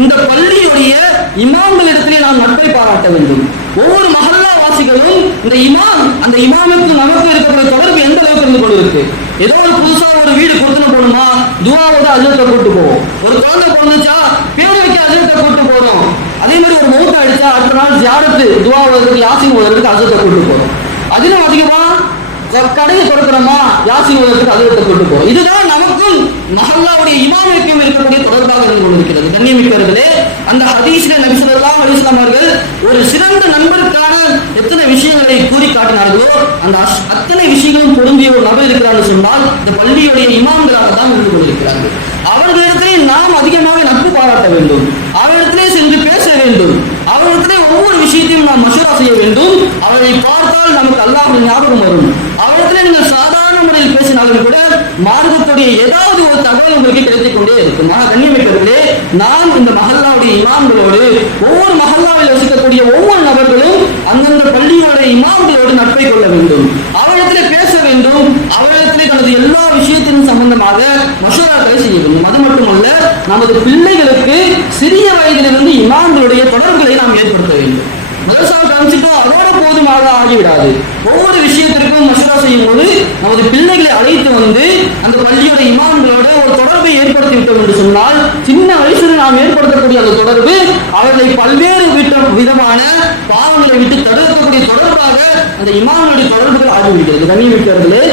இந்த பள்ளியுடைய இமாம்களிடத்திலே நாம் நட்பை பாராட்ட வேண்டும். ஒவ்வொரு மகல்லா வாசிகளும் இந்த இமாம் அந்த இமாமுக்கு நமக்கு இருக்கக்கூடிய தொடர்பு எந்த அளவுக்கு இருந்து கொண்டு இருக்கு? ஏதோ ஒரு புதுசா ஒரு வீடு கொடுத்துட்டு போகணுமா? துவாவோட அஜத்தை கூட்டு போவோம். ஒரு குழந்தை பிறந்துச்சா பேர் வைக்க அஜத்தை கூட்டு போறோம். அதே மாதிரி ஒரு மௌத்த அடிச்சா அடுத்த நாள் ஜியாரத்து துவா ஓதுறதுக்கு யாசிங் ஓதுறதுக்கு அஜத்தை கூட்டு போறோம். அதிலும் அதிகமா கடையை கொடுக்கிறோமா யாசிங் ஓதுறதுக்கு அஜத்தை கூட்டு போறோம். இதுதான் நமக்கு மஹல்லாவுடைய இமாமுக்கும் இருக்கக்கூடிய தொடர்பாக இருந்து கொண்டிருக்கிறது கண்ணியமிக்கவர்களே அந்த ஹதீஸ்ல நபி ஸல்லல்லாஹு அவர்கள் ஒரு சிறந்த நண்பருக்கான எத்தனை விஷயங்களை கூறி காட்டினார்களோ அந்த அத்தனை விஷயங்களும் பொருந்திய ஒரு நபர் இருக்கிறான்னு சொன்னால் இந்த பள்ளியுடைய இமாம்களாக தான் இருந்து கொண்டிருக்கிறார்கள். அவர்களிடத்திலே நாம் அதிகமாக நட்பு பாராட்ட வேண்டும். அவரிடத்திலே சென்று பேச வேண்டும். அவரிடத்திலே ஒவ்வொரு விஷயத்தையும் நாம் மசூரா செய்ய வேண்டும். அவரை பார்த்தால் நமக்கு அல்லாஹ் ஞாபகம் வரும். மார்க்கத்துடைய ஏதாவது ஒரு தகவல் உங்களுக்கு கிடைத்துக் கொண்டே இருக்கும். கண்ணியமிக்கவர்களே நாம் இந்த மஹல்லாவுடைய இமாம்களோடு ஒவ்வொரு மஹல்லாவில் வசிக்கக்கூடிய ஒவ்வொரு நபர்களும் அந்தந்த பள்ளியோட இமாம்களோடு நட்பை கொள்ள வேண்டும். அவரிடத்திலே பேச வேண்டும். அவரிடத்திலே தனது எல்லா விஷயத்திலும் சம்பந்தமாக மசோதாக்களை செய்ய வேண்டும். அது மட்டுமல்ல நமது பிள்ளைகளுக்கு சிறிய வயதிலிருந்து இமாம்களுடைய தொடர்புகளை நாம் ஏற்படுத்த வேண்டும். மதரசாவுக்கு அனுப்பிச்சிட்டோம் அதோட போதுமாக ஆகிவிடாது. ஒவ்வொரு விஷயத்திற்கும் மசூரா செய்யும் போது நமது பிள்ளைகளை அழைத்து வந்து அந்த பள்ளியோட இமாம்களோட ஒரு தொடர்பை ஏற்படுத்தி விட்டோம் என்று சொன்னால் சின்ன வயசுல நாம் ஏற்படுத்தக்கூடிய அந்த தொடர்பு அவர்களை பல்வேறு விட்ட விதமான பாவங்களை விட்டு தடுக்கக்கூடிய தொடர்பாக அந்த இமாம்களுடைய தொடர்புகள் ஆகிவிடுகிறது கண்ணியமிக்கவர்களே